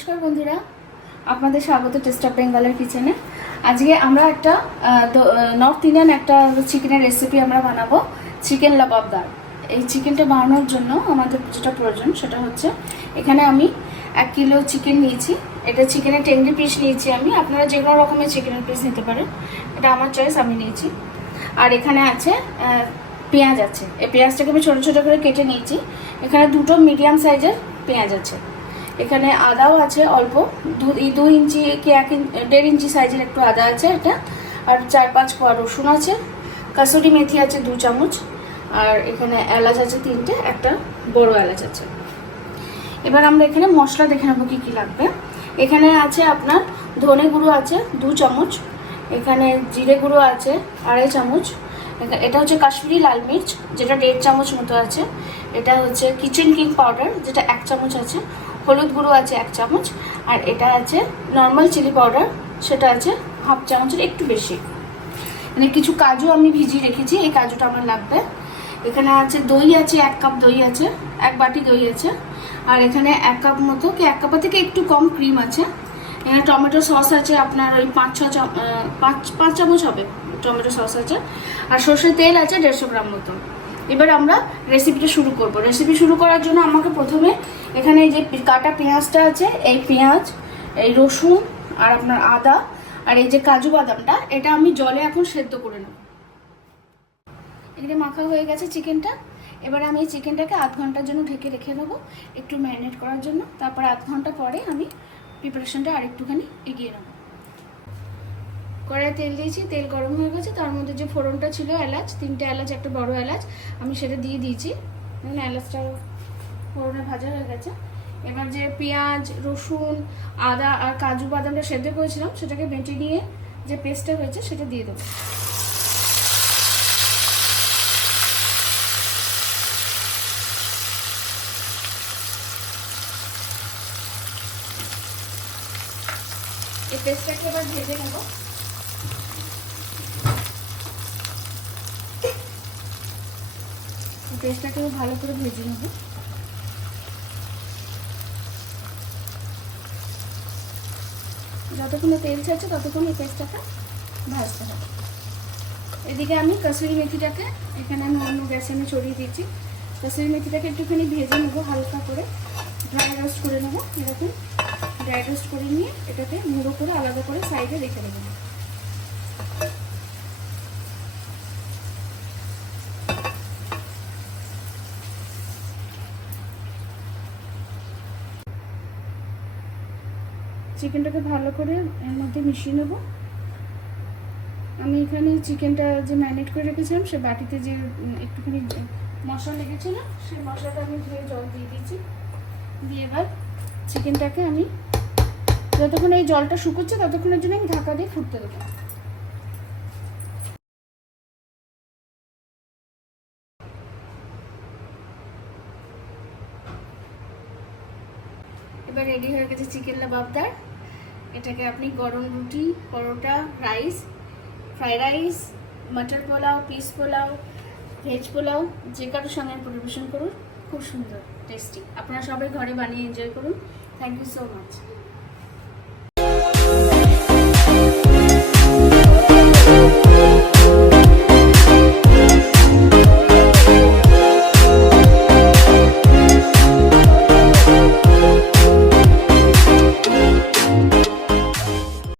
নমস্কার বন্ধুরা, আপনাদের স্বাগত টেস্ট অফ বেঙ্গলের কিচেনে। আজকে আমরা একটা নর্থ ইন্ডিয়ান একটা চিকেনের রেসিপি আমরা বানাবো, চিকেন লাবাবদার। এই চিকেনটা বানানোর জন্য আমাদের যেটা প্রয়োজন সেটা হচ্ছে, এখানে আমি 1 কিলো চিকেন নিয়েছি। এটা চিকেনের টেন্ডি পিস নিয়েছি আমি, আপনারা যে কোনো রকমের চিকেনের পিস নিতে পারেন, এটা আমার চয়েস, আমি নিয়েছি। আর এখানে আছে পেঁয়াজ আছে, এই পেঁয়াজটাকে আমি ছোটো ছোটো করে কেটে নিয়েছি। এখানে 2টো মিডিয়াম সাইজের পেঁয়াজ আছে। এখানে আদাও আছে অল্প, 2 ইঞ্চি কি 1.5 ইঞ্চি সাইজের একটু আদা আছে এটা। আর 4-5 কোয়া রসুন আছে, কাসুরি মেথি আছে 2 চামচ, আর এখানে এলাচ আছে 3টে, একটা বড় এলাচ আছে। এবার আমরা এখানে মশলা দেখে নেবো কী কী লাগবে। এখানে আছে আপনার ধনে গুঁড়ো আছে 2 চামচ, এখানে জিরে গুঁড়ো আছে 2.5 চামচ, এটা হচ্ছে কাশ্মীরি লাল মির্চ যেটা 1.5 চামচ মতো আছে, এটা হচ্ছে কিচেন কিং পাউডার যেটা 1 চামচ আছে, হলুদ গুঁড়ো আছে 1 চামচ, আর এটা আছে নর্মাল চিলি পাউডার, সেটা আছে 1/2 চামচের একটু বেশি। মানে কিছু কাজু আমি ভিজিয়ে রেখেছি, এই কাজুটা আমার লাগবে। এখানে আছে দই আছে 1 কাপ দই আছে, 1 বাটি দই আছে। আর এখানে 1 কাপ মতো কি 1 কাপের থেকে একটু কম ক্রিম আছে। এখানে টমেটো সস আছে আপনার ওই 5 চামচ হবে টমেটো সস আছে। আর সর্ষের তেল আছে 150 গ্রাম মতো। এবার আমরা রেসিপিটা শুরু করব। রেসিপি শুরু করার জন্য আমাকে প্রথমে এখানে এই যে কাটা পেঁয়াজটা আছে, এই পেঁয়াজ, এই রসুন, আর আপনার আদা, আর এই যে কাজু বাদামটা, এটা আমি জলে এখন সেদ্ধ করে নেব। এখানে মাখা হয়ে গেছে চিকেনটা। এবার আমি এই চিকেনটাকে 1/2 ঘন্টার জন্য ঢেকে রেখে নেবো একটু ম্যারিনেট করার জন্য। তারপর 1/2 ঘন্টা পরে আমি প্রিপারেশনটা আরেকটুখানি এগিয়ে নেব। কড়াইয়ে তেল দিয়েছি, তেল গরম হয়ে গেছে। তার মধ্যে যে ফোড়নটা ছিল এলাচ, 3টে এলাচ, একটা বড় এলাচ, আমি সেটা দিয়ে দিয়েছি। মানে এলাচটা ফোড়নে ভাজা হয়ে গেছে। এবার যে পেঁয়াজ, রসুন, আদা আর কাজু বাদামটা সেদ্ধ করেছিলাম, সেটাকে বেটে নিয়ে যে পেস্টটা হয়েছে সেটা দিয়ে দেবো। এই পেস্টটাকে এবার ভেজে নেব। পেস্টটাকেও ভালো করে ভেজে নেব। যতক্ষণ তেল ছাড়ছে ততক্ষণ এই পেস্টটাকে ভাজতে হবে। এদিকে আমি কাসুরি মেথিটাকে এখানে আমি অন্য গ্যাসে আমি ছড়িয়ে দিচ্ছি। কাসুরি মেথিটাকে একটুখানি ভেজে নেবো, হালকা করে ড্রাই রোস্ট করে নেবো। এরকম ড্রাই রোস্ট করে নিয়ে এটাকে মুড়ো করে আলাদা করে সাইডে রেখে দেবো। চিকেনটাকে ভালো করে এর মধ্যে মিশিয়ে নেব। আমি এখানে চিকেনটা যে ম্যারিনেট করে রেখেছিলাম, সে বাটিতে যে একটুখানি মশলা লেগেছিল, সেই মশলাটা আমি ধুয়ে জল দিয়ে দিয়েছি। দিয়ে এবার চিকেনটাকে আমি যতক্ষণ এই জলটা শুকোচ্ছে ততক্ষণের জন্য আমি ঢাকা দিয়ে ফুটতে দেবো। এবার রেডি হয়ে গেছে চিকেন লাবাবদার। এটাকে আপনি গরম রুটি, পরোটা, রাইস, ফ্রাইড রাইস, মটর পোলাও, পিস পোলাও, ভেজ পোলাও, যে কারোর সঙ্গে পরিবেশন করুন। খুব সুন্দর, টেস্টি। আপনারা সবাই ঘরে বানিয়ে এনজয় করুন। Thank you so much.